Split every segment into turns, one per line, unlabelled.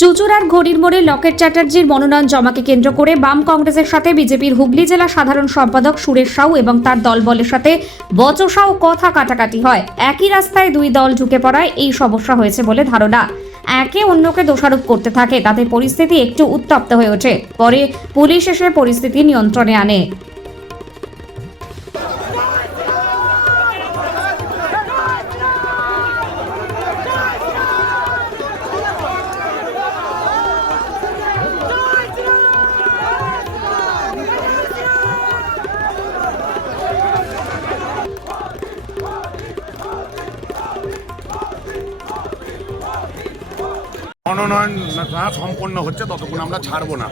চুচুড়ার ঘড়ির মোড়ে লকেট চ্যাটার্জির মনোনয়ন জমাকে কেন্দ্র করে বাম কংগ্রেসের সাথে বিজেপির হুগলি জেলা সাধারণ সম্পাদক সুরেশ সাউ এবং তার দলবলের সাথে বচসা ও কথা কাটাকাটি হয়। একই রাস্তায় দুই দল ঢুকে পড়ায় এই সমস্যা হয়েছে বলে ধারণা। একে অন্যকে দোষারোপ করতে থাকে, তাতে পরিস্থিতি একটু উত্তপ্ত হয়ে ওঠে। পরে পুলিশ এসে পরিস্থিতি নিয়ন্ত্রণে আনে।
মনোনয়ন না সম্পন্ন হচ্ছে ততক্ষণ আমরা ছাড়বো না।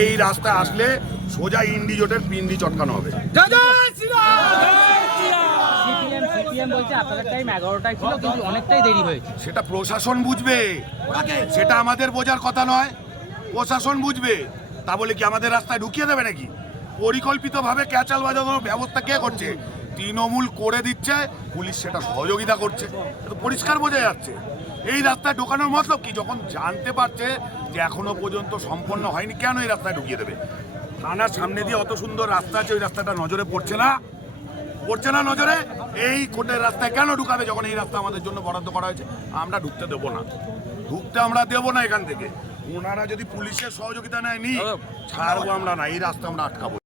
এই রাস্তায় আসলে সোজা ইন্ডিজোটের পিন্ডি চটকানো হবে।
সিপিএম সিপিএম বলছে আপনাদের টাইম এগারোটায় ছিল কিন্তু অনেকটাই দেরি হয়েছে।
সেটা প্রশাসন বুঝবে। সেটা আমাদের বোঝার কথা নয়। প্রশাসন বুঝবে। তা বলে কি আমাদের রাস্তায় ঢুকিয়ে দেবে নাকি? পরিকল্পিতভাবে ক্যাচাল বাজানোর ব্যবস্থা কে করছে? তৃণমূল করে দিচ্ছে পুলিশ সেটা সহযোগিতা করছে। এটা পরিষ্কার বোঝা যাচ্ছে। এই রাস্তায় ঢোকানোর মতলব কি? যখন জানতে পারছে যে এখনও পর্যন্ত সম্পন্ন হয়নি কেন এই রাস্তায় ঢুকিয়ে দেবে? থানার সামনে দিয়ে অত সুন্দর রাস্তা আছে ওই রাস্তাটা নজরে পড়ছে না? পড়ছে না নজরে? এই কোটের রাস্তায় কেন ঢুকাবে যখন এই রাস্তা আমাদের জন্য বরাদ্দ করা হয়েছে? আমরা ঢুকতে দেবো না। ঢুকতে আমরা দেবো না এখান থেকে। ওনারা যদি পুলিশের সহযোগিতা নেয় নি ছাড়বো আমরা না এই রাস্তা আমরা আটকাবো।